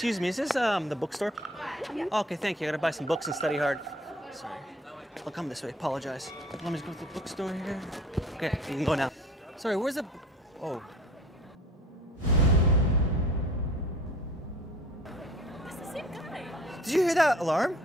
excuse me, is this the bookstore? Yeah. Okay, thank you. I gotta buy some books and study hard. Sorry. I'll come this way. Apologize. Let me just go to the bookstore here. Okay, you can go now. Sorry, where's the... Oh. That's the same guy. Did you hear that alarm?